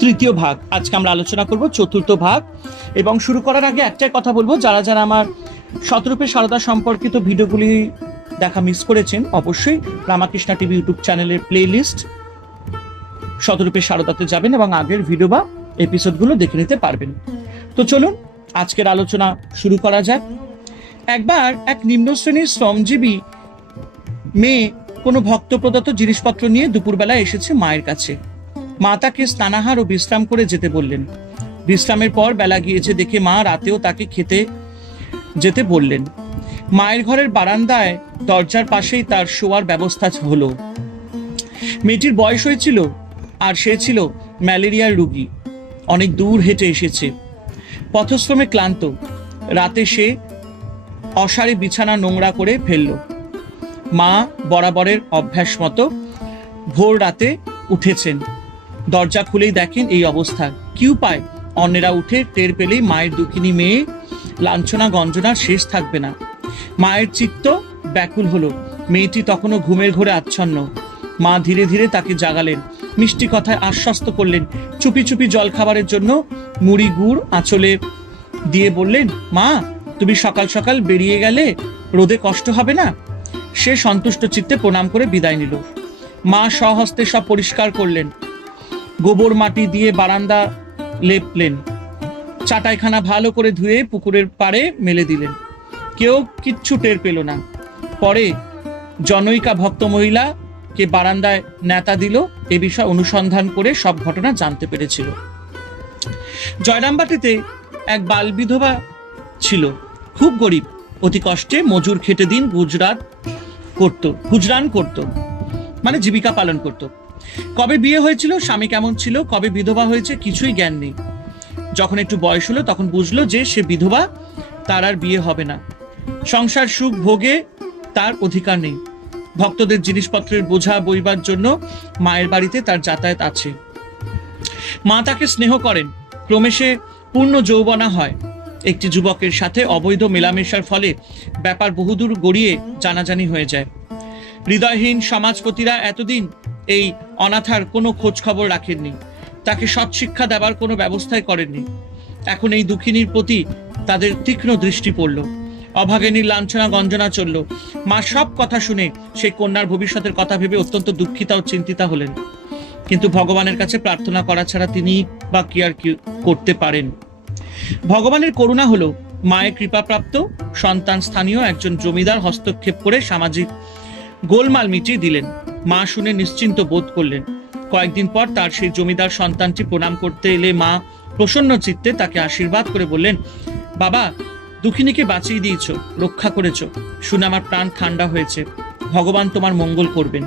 তৃতীয় ভাগ। আজকে আমরা আলোচনা করব চতুর্থ ভাগ। এবং শুরু করার আগে একটাই কথা বলব, যারা যারা আমার শতরূপে সারদা সম্পর্কিত ভিডিওগুলি দেখা মিস করেছেন, অবশ্যই রামাকৃষ্ণা টিভি ইউটিউব চ্যানেলের প্লে লিস্ট শতরূপে সারদাতে যাবেন এবং আগের ভিডিও বা এপিসোডগুলো দেখে নিতে পারবেন। তো চলুন, আজকের আলোচনা শুরু করা যাক। একবার এক নিম্ন শ্রেণির শ্রমজীবী মেয়ে কোনো ভক্ত প্রদত্ত জিনিসপত্র নিয়ে দুপুরবেলা এসেছে মায়ের কাছে। মা তাকে স্নানাহার ও বিশ্রাম করে যেতে বললেন। বিশ্রামের পর বেলা গিয়েছে দেখে মা রাতেও তাকে খেতে যেতে বললেন। মায়ের ঘরের বারান্দায় দরজার পাশেই তার শোয়ার ব্যবস্থা হলো। মেয়েটির বয়স হয়েছিল আর সে ছিল ম্যালেরিয়ার রুগী। অনেক দূর হেঁটে এসেছে। পথশ্রমে ক্লান্ত। রাতে সে অসারে বিছানা নোংরা করে ফেলল। মা বরাবরের অভ্যাস মতো ভোর রাতে উঠেছেন। দরজা খুলেই দেখেন এই অবস্থা। কি উপায় অন্যেরা উঠে টের পেলেই মায়ের দুঃখিনী মেয়ে লাঞ্ছনা গঞ্জনার শেষ থাকবে না। মায়ের চিত্ত ব্যাকুল হলো। মেয়েটি তখনও ঘুমের ঘোরে আচ্ছন্ন। মা ধীরে ধীরে তাকে জাগালেন। মিষ্টি কথায় আশ্বস্ত করলেন। চুপি চুপি জল খাবারের জন্য মুড়ি, গুড়, আঁচলে দিয়ে বললেন, মা, তুমি সকাল সকাল বেরিয়ে গেলে রোদে কষ্ট হবে না? সে সন্তুষ্ট চিত্তে প্রণাম করে বিদায় নিল। মা স্বহস্তে সব পরিষ্কার করলেন। গোবর মাটি দিয়ে বারান্দা লেপলেন। চাটাইখানা ভালো করে ধুয়ে পুকুরের পাড়ে মেলে দিলেন। কেউ কিচ্ছু টের পেল না। পরে জনৈকা ভক্ত মহিলা কে বারান্দায় নেতা দিল, এ বিষয়ে অনুসন্ধান করে সব ঘটনা জানতে পেরেছিল। জয়রামবাটিতে এক বাল বিধবা ছিল। খুব গরিব, অতি কষ্টে মজুর খেটে দিন গুজরাট করত, গুজরান করত মানে জীবিকা পালন করত। কবে বিয়ে হয়েছিল, স্বামী কেমন ছিল, কবে বিধবা হয়েছে, কিছুই জ্ঞান নেই। যখন একটু বয়স হলো, তখন বুঝলো যে সে বিধবা, তার আর বিয়ে হবে না। সংসার সুখ ভোগে তার অধিকার নেই। ভক্তদের জিনিসপত্রের বোঝা বইবার জন্য মায়ের বাড়িতে তার যাতায়াত আছে। মা তাকে স্নেহ করেন। ক্রমে সে পূর্ণ যৌবনা হয়। একটি যুবকের সাথে অবৈধ মেলামেশার ফলে ব্যাপার বহুদূর গড়িয়ে জানাজানি হয়ে যায়। হৃদয়হীন সমাজপতিরা এতদিন এই অনাথার কোনো খোঁজ খবর রাখেননি। তাকে সৎ শিক্ষা দেওয়ার কোনো ব্যবস্থাই করেননি। এখন এই দুঃখিনীর প্রতি তাদের তীক্ষ্ণ দৃষ্টি পড়ল। অভাগিনীর লাঞ্ছনা, গঞ্জনা চলল। মা সব কথা শুনে সেই কন্যার ভবিষ্যতের কথা ভেবে অত্যন্ত দুঃখিতা ও চিন্তিতা হলেন। কিন্তু ভগবানের কাছে প্রার্থনা করা ছাড়া তিনি বা কি আর কি করতে পারেন? ভগবানের করুণা হলো মায়ের কৃপাপ্রাপ্ত, সন্তান স্থানীয় একজন জমিদার হস্তক্ষেপ করে সামাজিক গোলমাল মিটিয়ে দিলেন। মা শুনে নিশ্চিন্ত বোধ করলেন। কয়েকদিন পর তার সেই জমিদার সন্তানটি প্রণাম করতে এলে মা প্রসন্ন চিত্তে তাকে আশীর্বাদ করে বললেন, বাবা, দুঃখিনীকে বাঁচিয়ে দিয়েছ, রক্ষা করেছ। শুনে আমার প্রাণ ঠান্ডা হয়েছে। ভগবান তোমার মঙ্গল করবেন।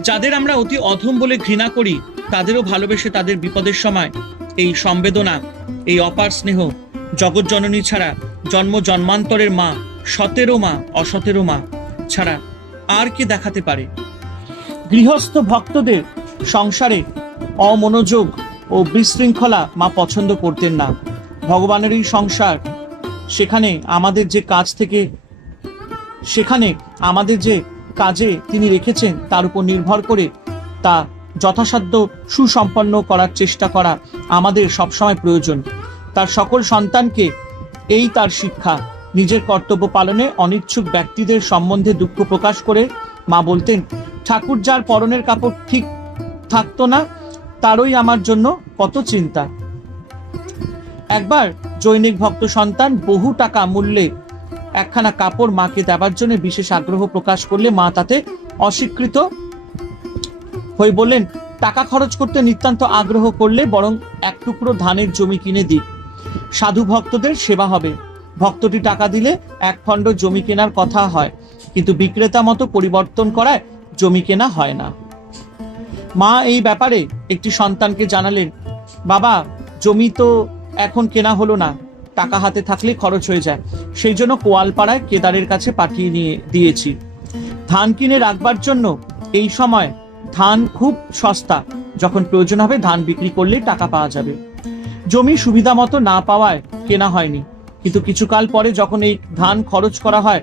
যাদের আমরা অতি অধম বলে ঘৃণা করি, তাদেরও ভালোবেসে তাদের বিপদের সময় এই সম্বেদনা, এই অপার স্নেহ জগৎজননী ছাড়া জন্ম জন্মান্তরের মা, সতেরো মা, অসতেরো মা ছাড়া আর কে দেখাতে পারে? গৃহস্থ ভক্তদের সংসারে অমনোযোগ ও বিশৃঙ্খলা মা পছন্দ করতেন না। ভগবানেরই সংসার, সেখানে আমাদের যে কাজ থেকে, সেখানে আমাদের যে কাজে তিনি রেখেছেন, তার উপর নির্ভর করে তা যথাসাধ্য সুসম্পন্ন করার চেষ্টা করা আমাদের সবসময় প্রয়োজন। তার সকল সন্তানকে এই তার শিক্ষা নিজের কর্তব্য পালনে অনিচ্ছুক ব্যক্তিদের সম্বন্ধে দুঃখ প্রকাশ করে মা বলতেন, ঠাকুর যার পরনের কাপড় ঠিক থাকতো না, তারই আমার জন্য কত চিন্তা। একবার জৈনিক ভক্ত সন্তান বহু টাকা মূল্যে একখানা কাপড় মাকে দেওয়ার জন্য বিশেষ আগ্রহ প্রকাশ করলে মা তাতে অস্বীকৃত হয়ে বললেন, টাকা খরচ করতে নিতান্ত আগ্রহ করলে বরং এক টুকরো ধানের জমি কিনে দিই। সাধু ভক্তদের সেবা হবে। ভক্তটি টাকা দিলে এক খণ্ড জমি কেনার কথা হয়, কিন্তু বিক্রেতা মতো পরিবর্তন করায় জমি কেনা হয় না। মা এই ব্যাপারে একটি সন্তানকে জানালেন, বাবা, জমি তো এখন কেনা হলো না, টাকা হাতে থাকলে খরচ হয়ে যায়। সেই জন্য কোয়ালপাড়ায় কেদারের কাছে পাঠিয়ে নিয়ে, দিয়েছি। ধান কিনে রাখবার জন্য এই সময় ধান খুব সস্তা, যখন প্রয়োজন হবে ধান বিক্রি করলে টাকা পাওয়া যাবে। জমি সুবিধা মতো না পাওয়ায় কেনা হয়নি। কিন্তু কিছুকাল পরে যখন এই ধান খরচ করা হয়,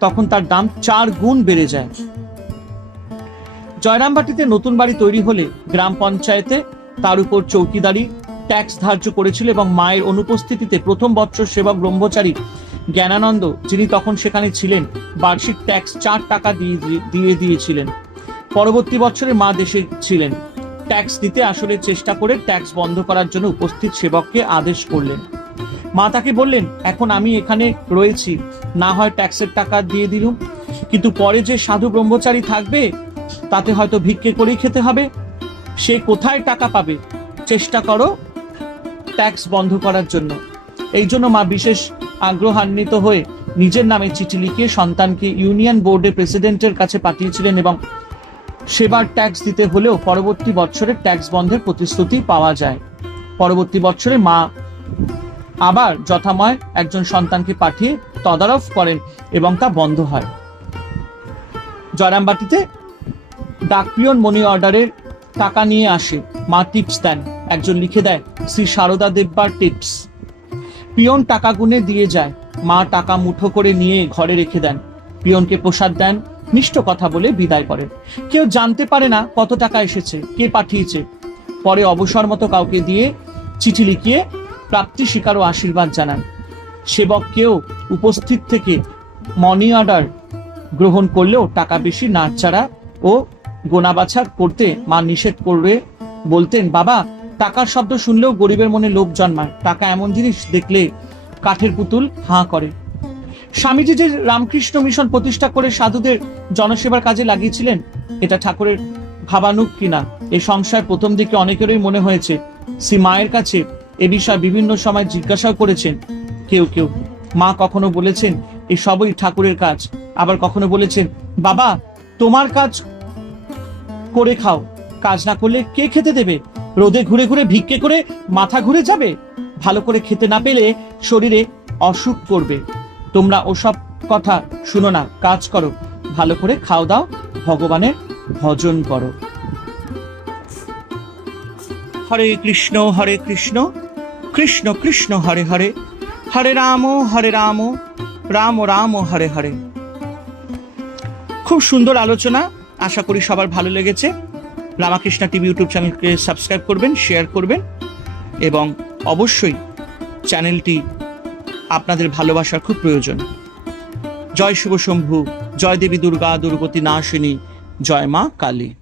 তখন তার দাম চার গুণ বেড়ে যায়। জয়রামবাটিতে নতুন বাড়ি তৈরি হলে গ্রাম পঞ্চায়েতে তার উপর চৌকিদারি ট্যাক্স ধার্য করেছিল এবং মায়ের অনুপস্থিতিতে প্রথম বৎসর সেবক ব্রহ্মচারী জ্ঞানানন্দ, যিনি তখন সেখানে ছিলেন, বার্ষিক ট্যাক্স চার টাকা দিয়ে দিয়ে দিয়েছিলেন। পরবর্তী বছরে মা দেশে ছিলেন। ট্যাক্স দিতে আসলে চেষ্টা করে ট্যাক্স বন্ধ করার জন্য উপস্থিত সেবককে আদেশ করলেন। মা তাকে বললেন, এখন আমি এখানে রয়েছি। না হয় ট্যাক্সের টাকা দিয়ে দিলুম। কিন্তু পরে যে সাধু ব্রহ্মচারী থাকবে, তাতে হয়তো ভিক্ষে করেই খেতে হবে। সে কোথায় টাকা পাবে? চেষ্টা করো ট্যাক্স বন্ধ করার জন্য। এই জন্য মা বিশেষ আগ্রহান্বিত হয়ে নিজের নামে চিঠি লিখে সন্তানকে ইউনিয়ন বোর্ডের প্রেসিডেন্টের কাছে পাঠিয়েছিলেন এবং সেবার ট্যাক্স দিতে হলেও পরবর্তী বছরে ট্যাক্স বন্ধের প্রতিশ্রুতি পাওয়া যায়। পরবর্তী বছরে মা আবার যথাময় একজন সন্তানকে পাঠিয়ে তদারফ করেন এবং তা বন্ধ হয়। জয়রামবাটিতে ডাকপিয়ন মনি অর্ডারের টাকা নিয়ে আসে মা টিপস দেন। একজন লিখে দেয়, শ্রী সারদা দেববার টিপস। পিয়ন টাকা গুনে দিয়ে যায়। মা টাকা মুঠো করে নিয়ে ঘরে রেখে দেন। পিয়নকে প্রসাদ দেন মিষ্ট কথা বলে বিদায় করেন কেউ জানতে পারে না কত টাকা এসেছে, কে পাঠিয়েছে। পরে অবসর মতো কাউকে দিয়ে চিঠি লিখিয়ে প্রাপ্তি স্বীকার ও আশীর্বাদ জানান। সেবককেও উপস্থিত থেকে মনি অর্ডার গ্রহণ করলেও টাকা বেশি নাড়চাড়া ও গোনাবাছা করতে মা নিষেধ করবে বলতেন, বাবা, টাকার শব্দ শুনলেও গরিবের মনে লোভ জন্মায়। টাকা এমন জিনিস দেখলে কাঠের পুতুল হাঁ করে। স্বামীজি যে রামকৃষ্ণ মিশন প্রতিষ্ঠা করে সাধুদের জনসেবার কাজে লাগিয়েছিলেন, এটা ঠাকুরের ভাবানুক কিনা? এই সংসার প্রথম দিকে অনেকেরই মনে হয়েছে, শ্রী মায়ের কাছে এ বিষয়ে বিভিন্ন সময় জিজ্ঞাসাও করেছেন। কেউ কেউ, মা কখনো বলেছেন এই সবই ঠাকুরের কাজ। আবার কখনো বলেছেন, বাবা, তোমার কাজ করে খাও। কাজ না করলে কে খেতে দেবে? রোদে ঘুরে ঘুরে ভিক্ষে করে মাথা ঘুরে যাবে? ভালো করে খেতে না পেলে শরীরে অসুখ করবে। তোমরা ওসব কথা শুনো না, কাজ করো। ভালো করে খাও দাও, ভগবানের ভজন করো। হরে কৃষ্ণ হরে কৃষ্ণ। কৃষ্ণ কৃষ্ণ হরে হরে। হরে রাম হরে রাম রাম রাম, হরে হরে। খুব সুন্দর আলোচনা, আশা করি সবার ভালো লেগেছে। রামাকৃষ্ণ টিভি ইউটিউব চ্যানেলকে সাবস্ক্রাইব করবেন, শেয়ার করবেন, এবং অবশ্যই চ্যানেলটি আপনাদের ভালোবাসার খুব প্রয়োজন। জয় শুভ শম্ভু, জয় দেবী দুর্গা, দুর্গতি নাশিনী, জয় মা কালী।